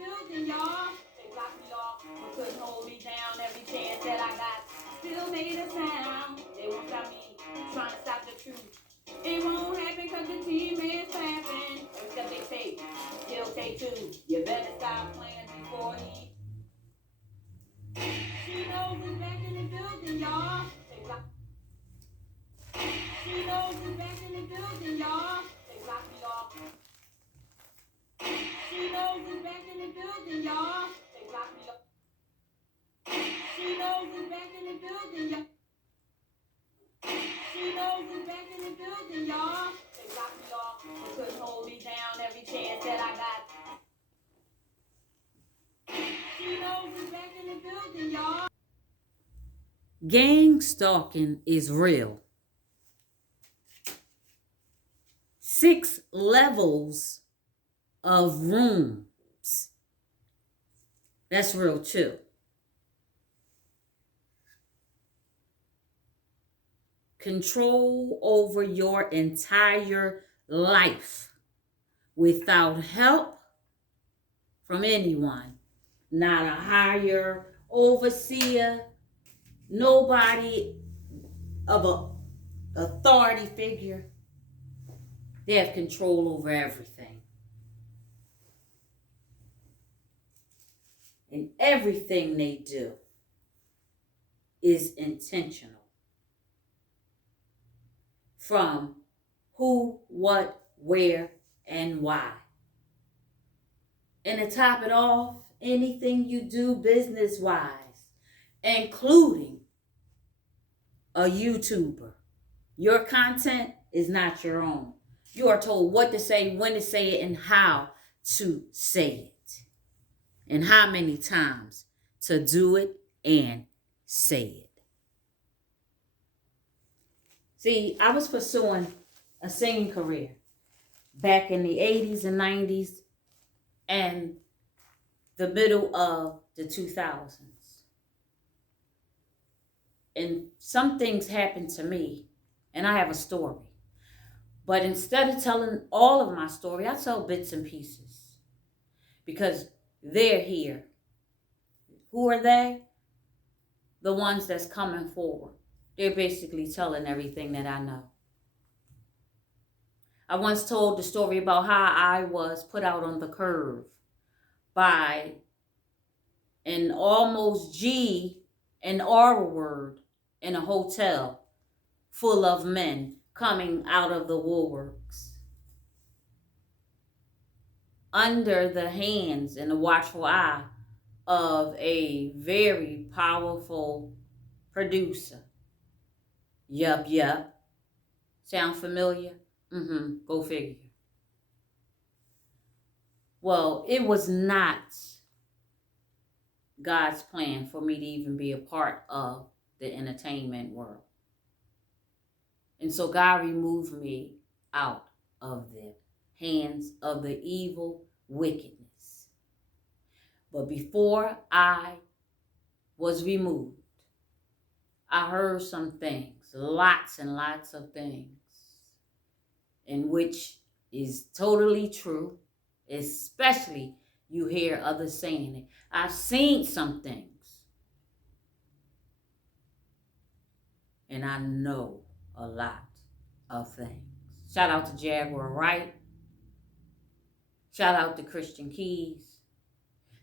building, y'all. They blocked me off, but couldn't hold me down. Every chance that I got, still made a sound. They won't stop me, trying to stop the truth. It won't happen because the team is clapping. Every step they take, still take two. You better stop playing before he. She knows it's back in the building, y'all. She knows it's back in the building, y'all. They blocked me off. She knows it's back in the building, y'all. They blocked me off. She knows it's back in the building, y'all. She knows it's back in the building, y'all. They blocked me off, but couldn't hold me down. Every chance that I got. She knows it's back in the building, y'all. Gang stalking is real. 6 levels of rooms. That's real too. Control over your entire life without help from anyone. Not a higher overseer, nobody of an authority figure. They have control over everything. And everything they do is intentional. From who, what, where, and why. And to top it off, anything you do business-wise, including a YouTuber, your content is not your own. You are told what to say, when to say it, and how to say it. And how many times to do it and say it. See, I was pursuing a singing career back in the 80s and 90s and the middle of the 2000s. And some things happened to me, and I have a story. But instead of telling all of my story, I tell bits and pieces because they're here. Who are they? The ones that's coming forward. They're basically telling everything that I know. I once told the story about how I was put out on the curve by an almost G and R word in a hotel full of men coming out of the woolworks. Under the hands and the watchful eye of a very powerful producer. Yup. Sound familiar? Go figure. Well, it was not God's plan for me to even be a part of the entertainment world. And so God removed me out of the hands of the evil wickedness. But before I was removed, I heard some things, lots and lots of things, in which is totally true, especially you hear others saying it. I've seen some things, and I know a lot of things. Shout out to Jaguar Wright. Shout out to Christian Keys.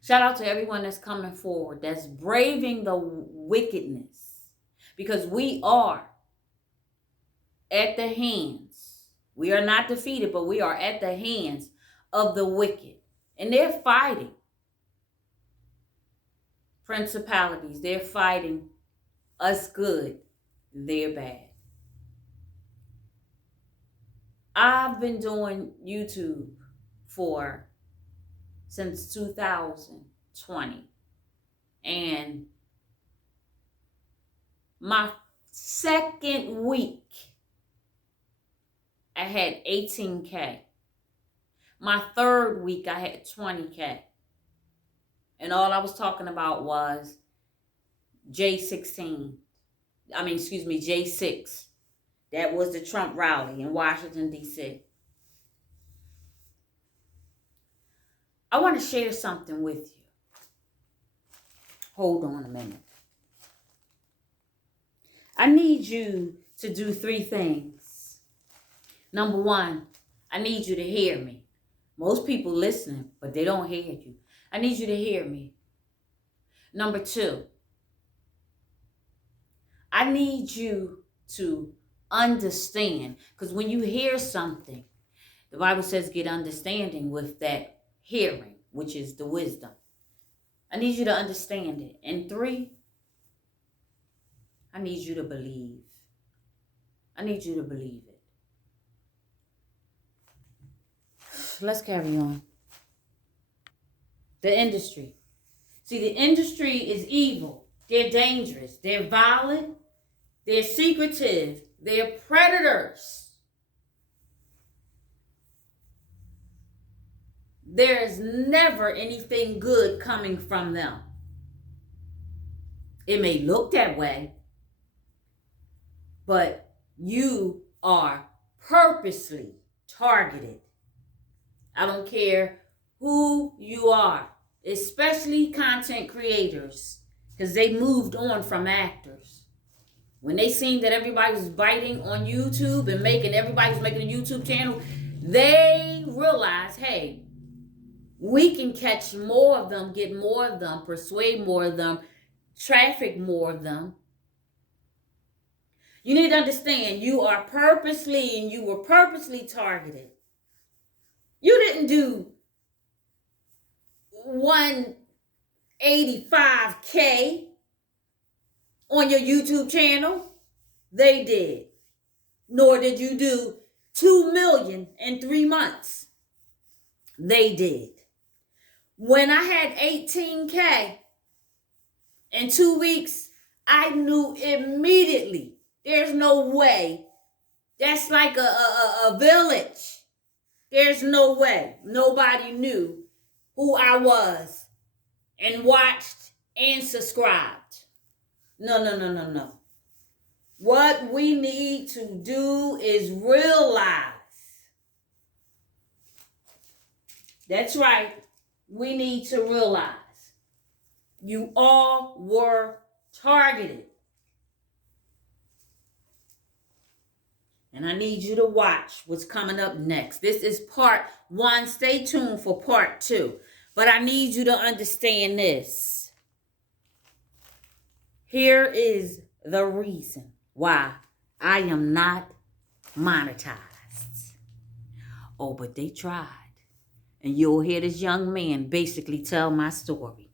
Shout out to everyone that's coming forward, that's braving the wickedness. Because we are at the hands. We are not defeated, but we are at the hands of the wicked. And they're fighting principalities. They're fighting us good. They're bad. I've been doing YouTube since 2020. And my second week, I had 18K. My third week, I had 20K. And all I was talking about was J6. That was the Trump rally in Washington, D.C. I want to share something with you. Hold on a minute. I need you to do 3 things. Number 1, I need you to hear me. Most people listening, but they don't hear you. I need you to hear me. Number 2, I need you to understand. Because when you hear something, the Bible says get understanding with that hearing, which is the wisdom. I need you to understand it. And 3, I need you to believe. I need you to believe it. Let's carry on. The industry. See, the industry is evil. They're dangerous. They're violent. They're secretive. They're predators. There's never anything good coming from them. It may look that way, but you are purposely targeted. I don't care who you are, especially content creators, because they moved on from actors. When they seen that everybody was biting on YouTube and everybody was making a YouTube channel, they realized, hey, we can catch more of them, get more of them, persuade more of them, traffic more of them. You need to understand, you were purposely targeted. You didn't do 185K on your YouTube channel. They did. Nor did you do 2 million in 3 months. They did. When I had 18K in 2 weeks, I knew immediately there's no way. That's like a village. There's no way. Nobody knew who I was and watched and subscribed. No. What we need to do is realize. That's right. We need to realize you all were targeted. And I need you to watch what's coming up next. This is part 1. Stay tuned for part 2. But I need you to understand this. Here is the reason why I am not monetized. Oh, but they tried. And you'll hear this young man basically tell my story.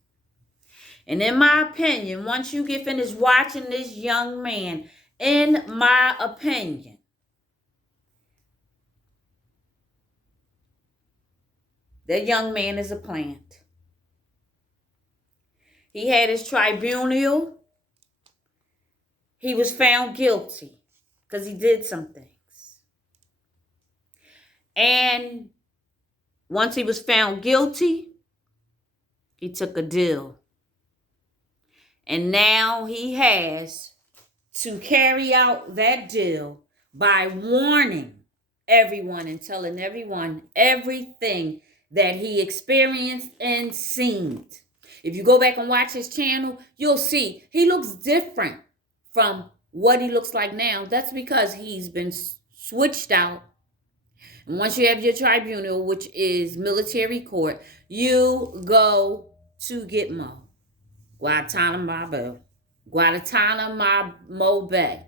And in my opinion, once you get finished watching this young man, in my opinion, that young man is a plant. He had his tribunal. He was found guilty because he did some things. And once he was found guilty, he took a deal. And now he has to carry out that deal by warning everyone and telling everyone everything that he experienced and seen. If you go back and watch his channel, you'll see he looks different from what he looks like now. That's because he's been switched out. And once you have your tribunal, which is military court, you go to Gitmo, Guantanamo Bay.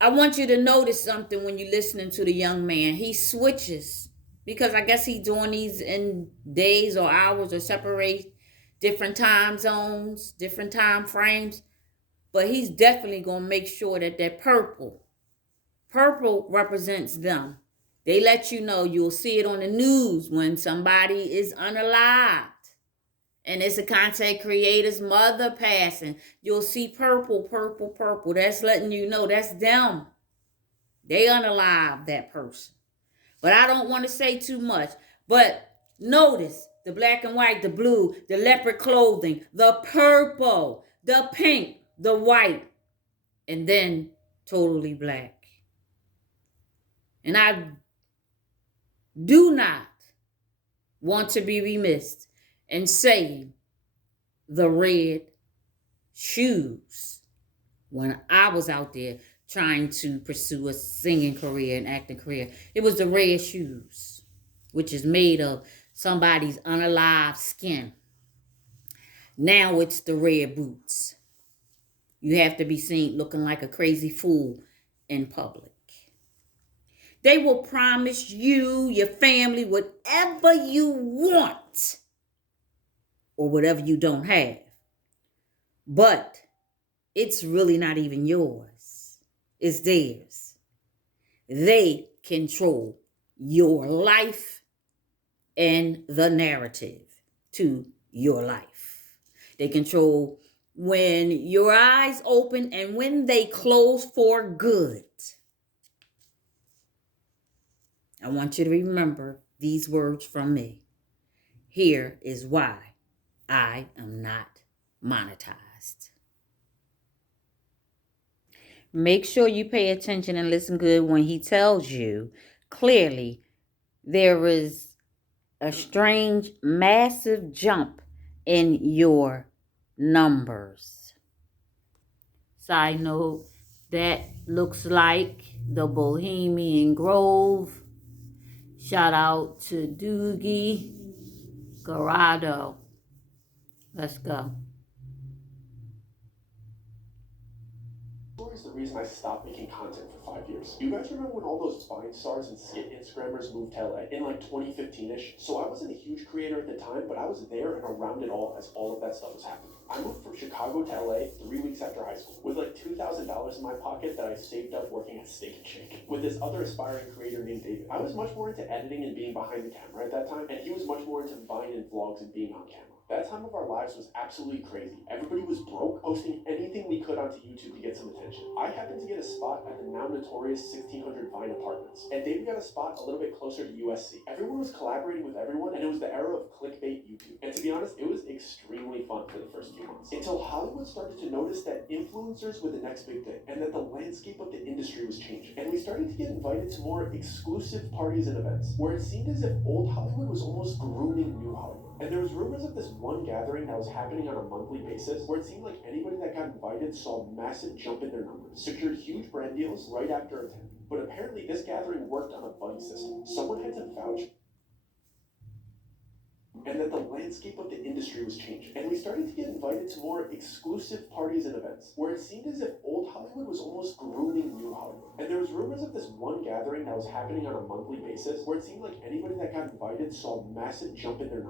I want you to notice something when you're listening to the young man. He switches because I guess he's doing these in days or hours or separate different time zones, different time frames. But he's definitely going to make sure that that purple represents them. They let you know, you'll see it on the news when somebody is unalived. And it's a content creator's mother passing. You'll see purple. That's letting you know that's them. They unalive that person. But I don't want to say too much. But notice the black and white, the blue, the leopard clothing, the purple, the pink, the white, and then totally black. And do not want to be remiss in saying the red shoes when I was out there trying to pursue a singing career and acting career. It was the red shoes, which is made of somebody's unalive skin. Now it's the red boots. You have to be seen looking like a crazy fool in public. They will promise you, your family, whatever you want or whatever you don't have. But it's really not even yours. It's theirs. They control your life and the narrative to your life. They control when your eyes open and when they close for good. I want you to remember these words from me. Here is why I am not monetized. Make sure you pay attention and listen good when he tells you clearly there is a strange, massive jump in your numbers. Side note, that looks like the Bohemian Grove. Shout out to Doogie Garado. Let's go. Is the reason I stopped making content for 5 years. You guys remember when all those Vine stars and skit Instagrammers moved to LA in like 2015-ish? So I wasn't a huge creator at the time, but I was there and around it all as all of that stuff was happening. I moved from Chicago to LA 3 weeks after high school with like $2,000 in my pocket that I saved up working at Steak and Shake with this other aspiring creator named David. I was much more into editing and being behind the camera at that time, and he was much more into Vine and vlogs and being on camera. That time of our lives was absolutely crazy. Everybody was broke, posting anything we could onto YouTube to get some attention. I happened to get a spot at the now notorious 1600 Vine Apartments, and David got a spot a little bit closer to USC. Everyone was collaborating with everyone, and it was the era of clickbait YouTube. And to be honest, it was extremely fun for the first few months, until Hollywood started to notice that influencers were the next big thing, and that the landscape of the industry was changing. And we started to get invited to more exclusive parties and events, where it seemed as if old Hollywood was almost grooming new Hollywood. And there was rumors of this one gathering that was happening on a monthly basis, where it seemed like anybody that got invited saw a massive jump in their numbers, secured huge brand deals right after attending. But apparently this gathering worked on a buddy system. Someone had to vouch, and that the landscape of the industry was changing. And we started to get invited to more exclusive parties and events, where it seemed as if old Hollywood was almost grooming new Hollywood. And there was rumors of this one gathering that was happening on a monthly basis, where it seemed like anybody that got invited saw a massive jump in their numbers.